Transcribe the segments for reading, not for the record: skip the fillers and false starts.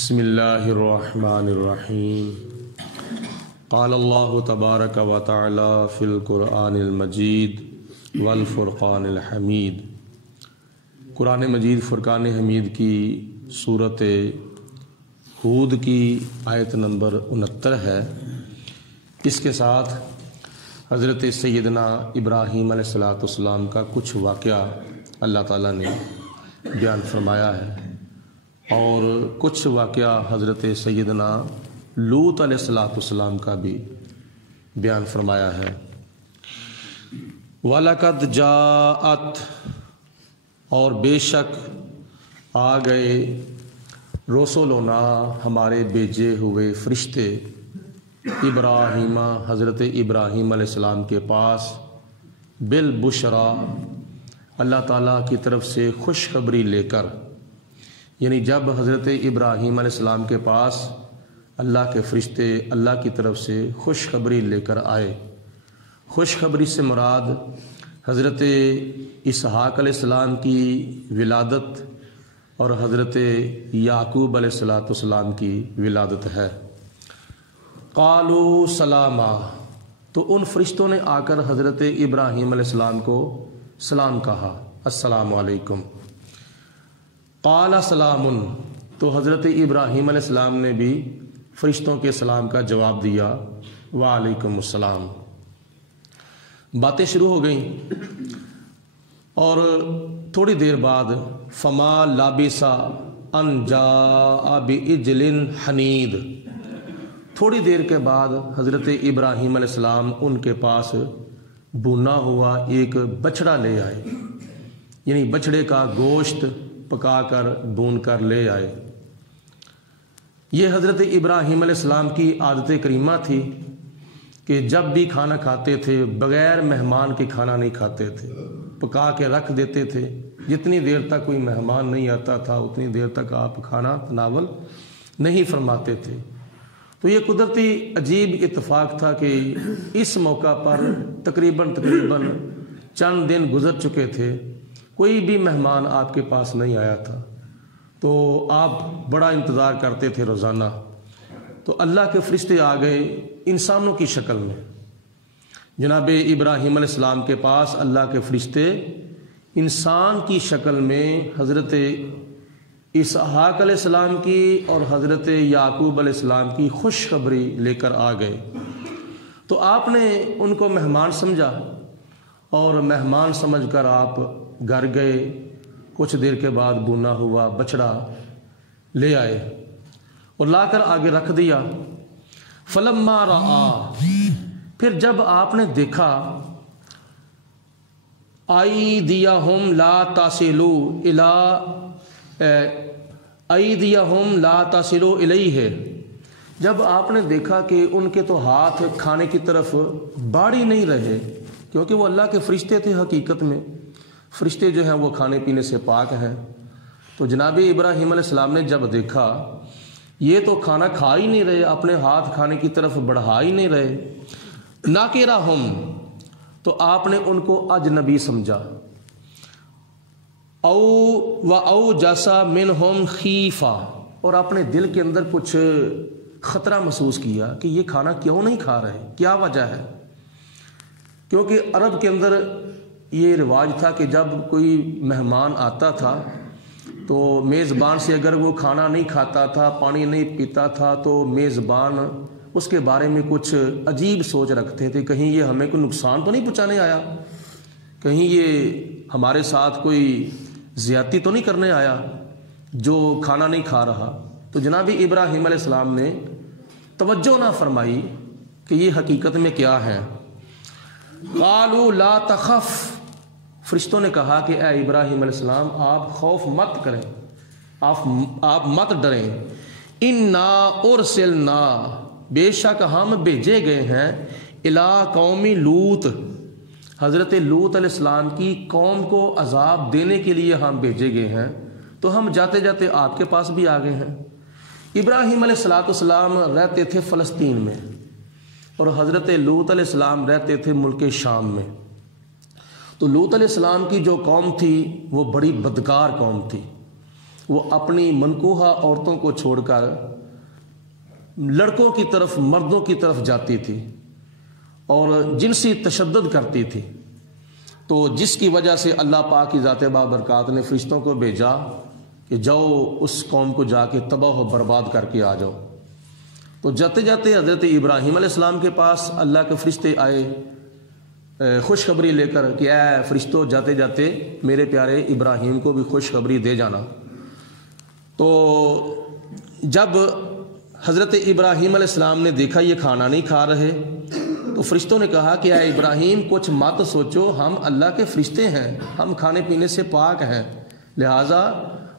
بسم اللہ الرحمن الرحیم قال اللہ تبارک و تعالی فی القرآن المجید والفرقان الحمید۔ قرآن مجید فرقان حمید کی صورت ہود کی آیت نمبر 69 ہے۔ اس کے ساتھ حضرت سیدنا ابراہیم علیہ السلام کا کچھ واقعہ اللہ تعالیٰ نے بیان فرمایا ہے، اور کچھ واقعہ حضرت سیدنا لوط علیہ السلام کا بھی بیان فرمایا ہے۔ وَلَقَدْ جَاءَتْ، اور بے شک آ گئے، رسولنا، ہمارے بھیجے ہوئے فرشتے، ابراہیم، حضرت ابراہیم علیہ السلام کے پاس، بالبشرا، اللہ تعالیٰ کی طرف سے خوشخبری لے کر، یعنی جب حضرت ابراہیم علیہ السلام کے پاس اللہ کے فرشتے اللہ کی طرف سے خوشخبری لے کر آئے، خوشخبری سے مراد حضرت اسحاق علیہ السلام کی ولادت اور حضرت یعقوب علیہ السلام کی ولادت ہے۔ قالوا سلاما، تو ان فرشتوں نے آ کر حضرت ابراہیم علیہ السلام کو سلام کہا، السلام علیکم۔ قال سلام، تو حضرت ابراہیم علیہ السلام نے بھی فرشتوں کے سلام کا جواب دیا، وعلیکم السلام۔ باتیں شروع ہو گئیں، اور تھوڑی دیر بعد فما لابث ان جاء بعجل حنید، تھوڑی دیر کے بعد حضرت ابراہیم علیہ السلام ان کے پاس بھونا ہوا ایک بچڑا لے آئے، یعنی بچڑے کا گوشت پکا کر بھون کر لے آئے۔ یہ حضرت ابراہیم علیہ السلام کی عادت کریمہ تھی کہ جب بھی کھانا کھاتے تھے بغیر مہمان کے کھانا نہیں کھاتے تھے، پکا کے رکھ دیتے تھے، جتنی دیر تک کوئی مہمان نہیں آتا تھا اتنی دیر تک آپ کھانا تناول نہیں فرماتے تھے۔ تو یہ قدرتی عجیب اتفاق تھا کہ اس موقع پر تقریباً چند دن گزر چکے تھے، کوئی بھی مہمان آپ کے پاس نہیں آیا تھا، تو آپ بڑا انتظار کرتے تھے روزانہ۔ تو اللہ کے فرشتے آ گئے انسانوں کی شکل میں، جناب ابراہیم علیہ السلام کے پاس اللہ کے فرشتے انسان کی شکل میں حضرت اسحاق علیہ السلام کی اور حضرت یعقوب علیہ السلام کی خوشخبری لے کر آ گئے۔ تو آپ نے ان کو مہمان سمجھا، اور مہمان سمجھ کر آپ گھر گئے، کچھ دیر کے بعد بھونا ہوا بچڑا لے آئے اور لا کر آگے رکھ دیا۔ فلما رأى، پھر جب آپ نے دیکھا، ایدیہم لا تصلوا الیہ، جب آپ نے دیکھا کہ ان کے تو ہاتھ کھانے کی طرف بڑھ ہی نہیں رہے، کیونکہ وہ اللہ کے فرشتے تھے، حقیقت میں فرشتے جو ہیں وہ کھانے پینے سے پاک ہیں۔ تو جناب ابراہیم علیہ السلام نے جب دیکھا یہ تو کھانا کھا ہی نہیں رہے، اپنے ہاتھ کھانے کی طرف بڑھا ہی نہیں رہے، ناکرہم، تو آپ نے ان کو اجنبی سمجھا، اوجس منہم خیفہ، اور اپنے دل کے اندر کچھ خطرہ محسوس کیا کہ یہ کھانا کیوں نہیں کھا رہے، کیا وجہ ہے؟ کیونکہ عرب کے اندر یہ رواج تھا کہ جب کوئی مہمان آتا تھا تو میزبان سے اگر وہ کھانا نہیں کھاتا تھا، پانی نہیں پیتا تھا، تو میزبان اس کے بارے میں کچھ عجیب سوچ رکھتے تھے، کہیں یہ ہمیں کوئی نقصان تو نہیں پہنچانے آیا، کہیں یہ ہمارے ساتھ کوئی زیادتی تو نہیں کرنے آیا جو کھانا نہیں کھا رہا۔ تو جناب ابراہیم علیہ السلام نے توجہ نہ فرمائی کہ یہ حقیقت میں کیا ہے۔ قالوا لا تخف، فرشتوں نے کہا کہ اے ابراہیم علیہ السلام آپ خوف مت کریں، آپ مت ڈریں، انا ارسلنا، بے شک ہم بھیجے گئے ہیں، الی قوم لوط، حضرت لوط علیہ السلام کی قوم کو عذاب دینے کے لیے ہم بھیجے گئے ہیں، تو ہم جاتے جاتے آپ کے پاس بھی آ گئے ہیں۔ ابراہیم علیہ السلام رہتے تھے فلسطین میں، اور حضرت لوط علیہ السلام رہتے تھے ملک شام میں۔ تو لوط علیہ السلام کی جو قوم تھی وہ بڑی بدکار قوم تھی، وہ اپنی منکوحہ عورتوں کو چھوڑ کر لڑکوں کی طرف، مردوں کی طرف جاتی تھی اور جنسی تشدد کرتی تھی، تو جس کی وجہ سے اللہ پاک کی ذات بابرکات نے فرشتوں کو بھیجا کہ جاؤ اس قوم کو جا کے تباہ و برباد کر کے آ جاؤ۔ تو جاتے جاتے حضرت ابراہیم علیہ السلام کے پاس اللہ کے فرشتے آئے خوشخبری لے کر کہ اے فرشتوں، جاتے جاتے میرے پیارے ابراہیم کو بھی خوشخبری دے جانا۔ تو جب حضرت ابراہیم علیہ السلام نے دیکھا یہ کھانا نہیں کھا رہے، تو فرشتوں نے کہا کہ اے ابراہیم کچھ مت سوچو، ہم اللہ کے فرشتے ہیں، ہم کھانے پینے سے پاک ہیں، لہٰذا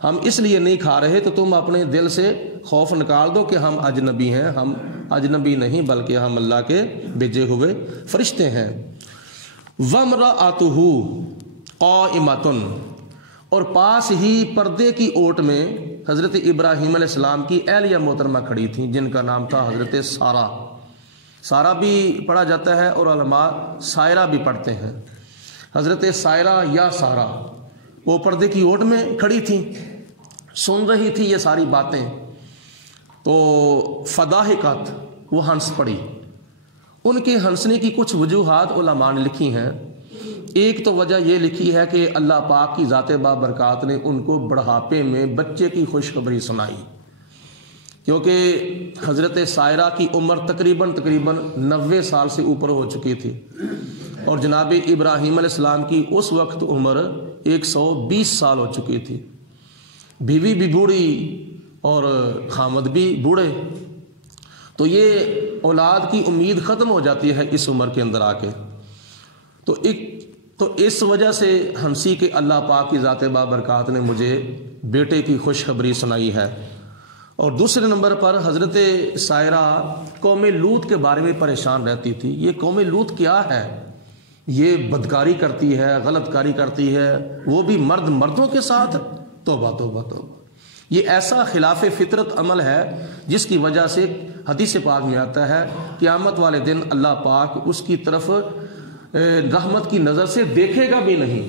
ہم اس لیے نہیں کھا رہے، تو تم اپنے دل سے خوف نکال دو کہ ہم اجنبی ہیں۔ ہم اجنبی نہیں بلکہ ہم اللہ کے بھیجے ہوئے فرشتے ہیں۔ وامرأتہ قائمۃ، اور پاس ہی پردے کی اوٹ میں حضرت ابراہیم علیہ السلام کی اہلیہ محترمہ کھڑی تھیں، جن کا نام تھا حضرت سارہ۔ سارہ بھی پڑھا جاتا ہے اور علماء سائرہ بھی پڑھتے ہیں۔ حضرت سائرہ یا سارہ وہ پردے کی اوٹ میں کھڑی تھیں، سن رہی تھی یہ ساری باتیں۔ تو فضاحکت، وہ ہنس پڑی۔ ان کے ہنسنے کی کچھ وجوہات علماء نے لکھی ہیں۔ ایک تو وجہ یہ لکھی ہے کہ اللہ پاک کی ذات بابرکات نے ان کو بڑھاپے میں بچے کی خوشخبری سنائی، کیونکہ حضرت سائرہ کی عمر تقریباً 90 سال سے اوپر ہو چکی تھی، اور جناب ابراہیم علیہ السلام کی اس وقت عمر 120 سال ہو چکی تھی۔ بیوی بھی بوڑھی اور خامد بھی بوڑھے، تو یہ اولاد کی امید ختم ہو جاتی ہے اس عمر کے اندر آ کے۔ تو اس وجہ سے ہنسی کہ اللہ پاک کی ذات بابرکات نے مجھے بیٹے کی خوشخبری سنائی ہے۔ اور دوسرے نمبر پر حضرت سائرہ قوم لوط کے بارے میں پریشان رہتی تھی۔ یہ قوم لوط کیا ہے؟ یہ بدکاری کرتی ہے، غلط کاری کرتی ہے، وہ بھی مردوں کے ساتھ۔ توبہ توبہ توبہ، یہ ایسا خلاف فطرت عمل ہے جس کی وجہ سے حدیث پاک میں آتا ہے قیامت والے دن اللہ پاک اس کی طرف رحمت کی نظر سے دیکھے گا بھی نہیں۔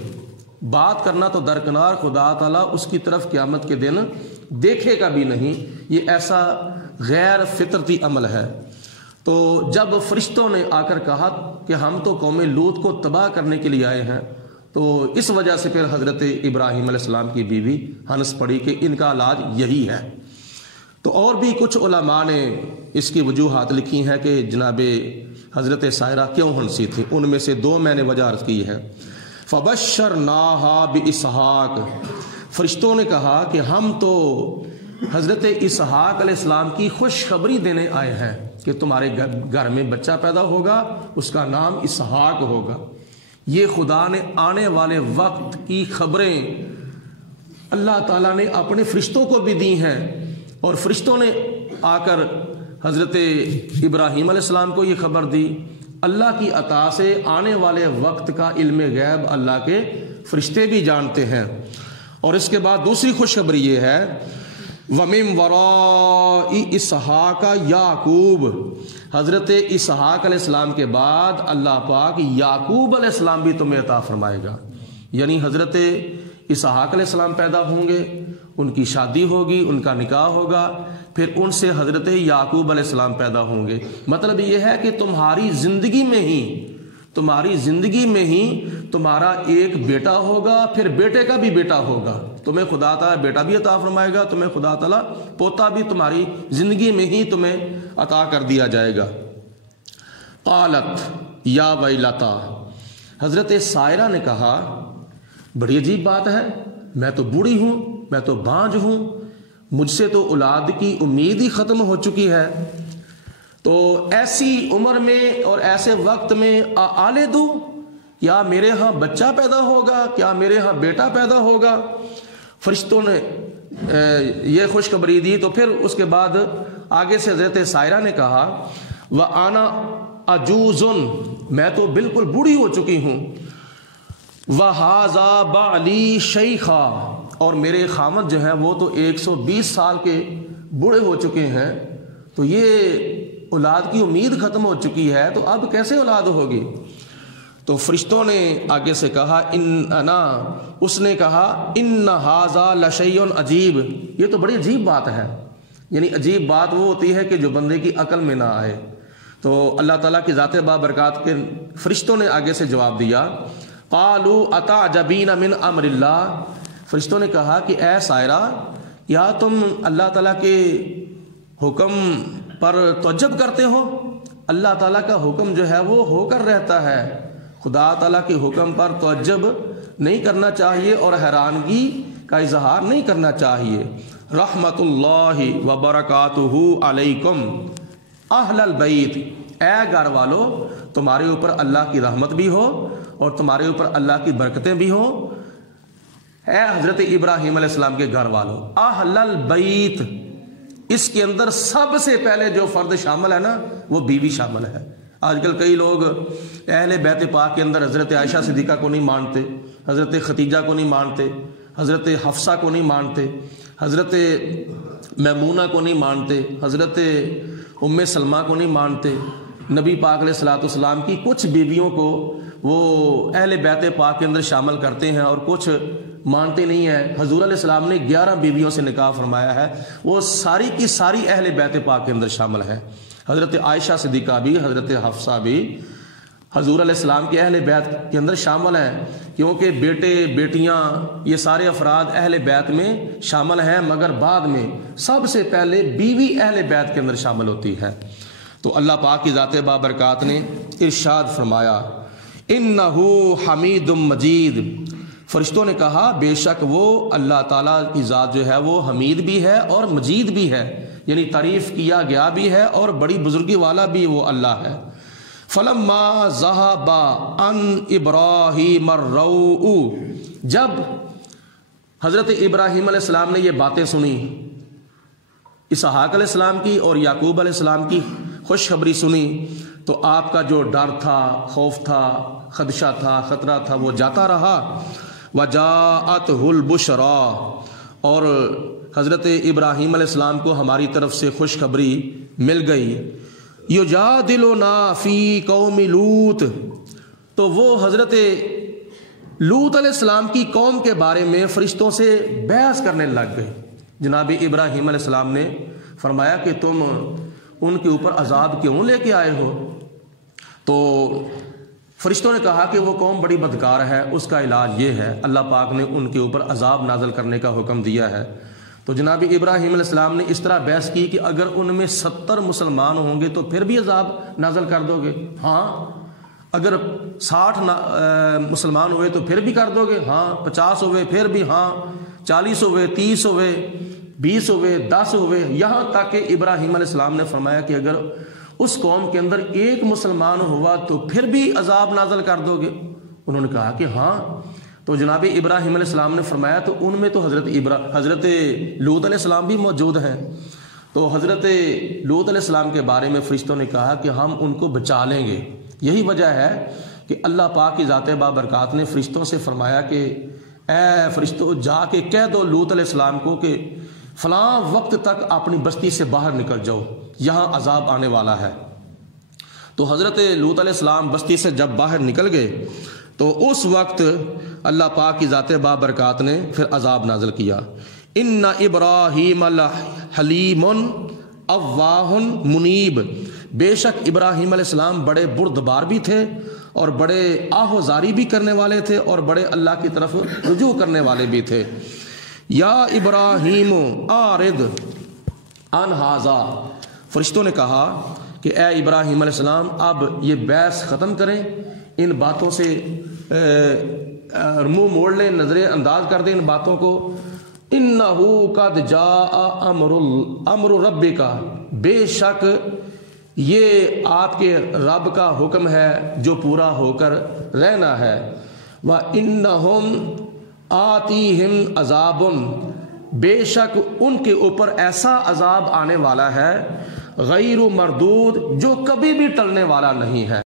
بات کرنا تو درکنار، خدا تعالیٰ اس کی طرف قیامت کے دن دیکھے گا بھی نہیں۔ یہ ایسا غیر فطرتی عمل ہے۔ تو جب فرشتوں نے آ کر کہا کہ ہم تو قوم لوط کو تباہ کرنے کے لیے آئے ہیں، تو اس وجہ سے پھر حضرت ابراہیم علیہ السلام کی بیوی ہنس پڑی کہ ان کا علاج یہی ہے۔ تو اور بھی کچھ علماء نے اس کی وجوہات لکھی ہیں کہ جناب حضرت سائرہ کیوں ہنسی تھی، ان میں سے دو میں نے وجہ عرض کی ہے۔ فبشرناها باسحاق، فرشتوں نے کہا کہ ہم تو حضرت اسحاق علیہ السلام کی خوشخبری دینے آئے ہیں کہ تمہارے گھر میں بچہ پیدا ہوگا، اس کا نام اسحاق ہوگا۔ یہ خدا نے آنے والے وقت کی خبریں اللہ تعالیٰ نے اپنے فرشتوں کو بھی دی ہیں، اور فرشتوں نے آ کر حضرت ابراہیم علیہ السلام کو یہ خبر دی۔ اللہ کی عطا سے آنے والے وقت کا علم غیب اللہ کے فرشتے بھی جانتے ہیں۔ اور اس کے بعد دوسری خوشخبری یہ ہے وَمِن وَرَاءِ اسحاق یعقوب، حضرت اسحاق علیہ السلام کے بعد اللہ پاک یعقوب علیہ السلام بھی تمہیں عطا فرمائے گا۔ یعنی حضرت اسحاق علیہ السلام پیدا ہوں گے، ان کی شادی ہوگی، ان کا نکاح ہوگا، پھر ان سے حضرت یعقوب علیہ السلام پیدا ہوں گے۔ مطلب یہ ہے کہ تمہاری زندگی میں ہی تمہارا ایک بیٹا ہوگا، پھر بیٹے کا بھی بیٹا ہوگا، تمہیں خدا تعالیٰ بیٹا بھی عطا فرمائے گا، تمہیں خدا تعالیٰ پوتا بھی تمہاری زندگی میں ہی تمہیں عطا کر دیا جائے گا۔ قالت یا ویلتا، حضرت سائرہ نے کہا بڑی عجیب بات ہے، میں تو بوڑھی ہوں، میں تو بانجھ ہوں، مجھ سے تو اولاد کی امید ہی ختم ہو چکی ہے، تو ایسی عمر میں اور ایسے وقت میں آلے دوں، کیا میرے ہاں بچہ پیدا ہوگا، کیا میرے ہاں بیٹا پیدا ہوگا؟ فرشتوں نے یہ خوشخبری دی۔ تو پھر اس کے بعد آگے سے حضرت سائرہ نے کہا وَأَنَا عَجُوزٌ، میں تو بالکل بوڑھی ہو چکی ہوں، وَهَذَا بَعْلِي شَيْخًا، اور میرے خامد جو ہیں وہ تو 120 سال کے بوڑھے ہو چکے ہیں، تو یہ اولاد کی امید ختم ہو چکی ہے، تو اب کیسے اولاد ہوگی؟ تو فرشتوں نے آگے سے کہا اس نے کہا ان ھذا لشیء عجیب، یہ تو بڑی عجیب بات ہے، یعنی عجیب بات وہ ہوتی ہے کہ جو بندے کی عقل میں نہ آئے۔ تو اللہ تعالیٰ کی ذات بابرکات کے فرشتوں نے آگے سے جواب دیا، قالوا اتعجبین من امر اللہ، فرشتوں نے کہا کہ اے سائرہ، کیا تم اللہ تعالیٰ کے حکم پر تعجب کرتے ہو؟ اللہ تعالیٰ کا حکم جو ہے وہ ہو کر رہتا ہے، خدا تعالیٰ کے حکم پر تعجب نہیں کرنا چاہیے اور حیرانگی کا اظہار نہیں کرنا چاہیے۔ رحمت اللہ وبرکاتہ علیکم اہل البیت، اے گھر والو تمہارے اوپر اللہ کی رحمت بھی ہو اور تمہارے اوپر اللہ کی برکتیں بھی ہوں۔ اے حضرت ابراہیم علیہ السلام کے گھر والو، اہل البیت، اس کے اندر سب سے پہلے جو فرد شامل ہے نا وہ بیوی شامل ہے۔ آج کل کئی لوگ اہل بیت پاک کے اندر حضرت عائشہ صدیقہ کو نہیں مانتے، حضرت ختیجہ کو نہیں مانتے، حضرت حفصہ کو نہیں مانتے، حضرت میمونہ کو نہیں مانتے، حضرت ام سلمہ کو نہیں مانتے۔ نبی پاک علیہ الصلوۃ والسلام کی کچھ بیویوں کو وہ اہل بیت پاک کے اندر شامل کرتے ہیں اور کچھ مانتے نہیں ہیں۔ حضور علیہ السلام نے 11 بیویوں سے نکاح فرمایا ہے، وہ ساری کی ساری اہل بیت پاک کے اندر شامل ہے۔ حضرت عائشہ صدیقہ بھی، حضرت حفصہ بھی حضور علیہ السلام کے اہل بیت کے اندر شامل ہیں، کیونکہ بیٹے بیٹیاں یہ سارے افراد اہل بیت میں شامل ہیں، مگر بعد میں سب سے پہلے بیوی اہل بیت کے اندر شامل ہوتی ہے۔ تو اللہ پاک کی ذات بابرکات نے ارشاد فرمایا، انہ حمید مجید، فرشتوں نے کہا بے شک وہ اللہ تعالیٰ کی ذات جو ہے وہ حمید بھی ہے اور مجید بھی ہے، یعنی تعریف کیا گیا بھی ہے اور بڑی بزرگی والا بھی وہ اللہ ہے۔ فلما ذهب عن ابراہیم الروع، جب حضرت ابراہیم علیہ السلام نے یہ باتیں سنی، اسحاق علیہ السلام کی اور یعقوب علیہ السلام کی خوشخبری سنی، تو آپ کا جو ڈر تھا، خوف تھا، خدشہ تھا، خطرہ تھا، وہ جاتا رہا۔ وجاءتہ البشریٰ، اور حضرت ابراہیم علیہ السلام کو ہماری طرف سے خوشخبری مل گئی۔ یجادلنا فی قوم لوط، تو وہ حضرت لوط علیہ السلام کی قوم کے بارے میں فرشتوں سے بحث کرنے لگ گئے۔ جناب ابراہیم علیہ السلام نے فرمایا کہ تم ان کے اوپر عذاب کیوں لے کے آئے ہو؟ تو فرشتوں نے کہا کہ وہ قوم بڑی بدکار ہے، اس کا علاج یہ ہے، اللہ پاک نے ان کے اوپر عذاب نازل کرنے کا حکم دیا ہے۔ تو جناب ابراہیم علیہ السلام نے اس طرح بحث کی کہ اگر ان میں 70 مسلمان ہوں گے تو پھر بھی عذاب نازل کر دو گے؟ ہاں۔ اگر 60 مسلمان ہوئے تو پھر بھی کر دو گے؟ ہاں۔ 50 ہوئے پھر بھی؟ ہاں۔ 40 ہوئے، 30 ہوئے، 20 ہوئے، 10 ہوئے، یہاں تک کہ ابراہیم علیہ السلام نے فرمایا کہ اگر اس قوم کے اندر ایک مسلمان ہوا تو پھر بھی عذاب نازل کر دو گے؟ انہوں نے کہا کہ ہاں۔ تو جناب ابراہیم علیہ السلام نے فرمایا تو ان میں تو حضرت لوط علیہ السلام بھی موجود ہیں۔ تو حضرت لوط علیہ السلام کے بارے میں فرشتوں نے کہا کہ ہم ان کو بچا لیں گے۔ یہی وجہ ہے کہ اللہ پاک کی ذات بابرکات نے فرشتوں سے فرمایا کہ اے فرشتوں، جا کے کہہ دو لوط علیہ السلام کو کہ فلاں وقت تک اپنی بستی سے باہر نکل جاؤ، یہاں عذاب آنے والا ہے۔ تو حضرت لوط علیہ السلام بستی سے جب باہر نکل گئے تو اس وقت اللہ پاک کی ذات بابرکات نے پھر عذاب نازل کیا۔ ان ابراہیم حلیم اواہ منیب، بے شک ابراہیم علیہ السلام بڑے بردبار بھی تھے اور بڑے آہوزاری بھی کرنے والے تھے اور بڑے اللہ کی طرف رجوع کرنے والے بھی تھے۔ یا ابراہیم آرد عن ھذا، فرشتوں نے کہا کہ اے ابراہیم علیہ السلام اب یہ بحث ختم کریں، ان باتوں سے منہ موڑ لیں، نظر انداز کر دیں ان باتوں کو۔ انہ قد جاء امر ربک، بے شک یہ آپ کے رب کا حکم ہے جو پورا ہو کر رہنا ہے۔ وَإِنَّهُمْ آتِيهِمْ عَذَابٌ، بے شک ان کے اوپر ایسا عذاب آنے والا ہے غیر مردود جو کبھی بھی ٹلنے والا نہیں ہے۔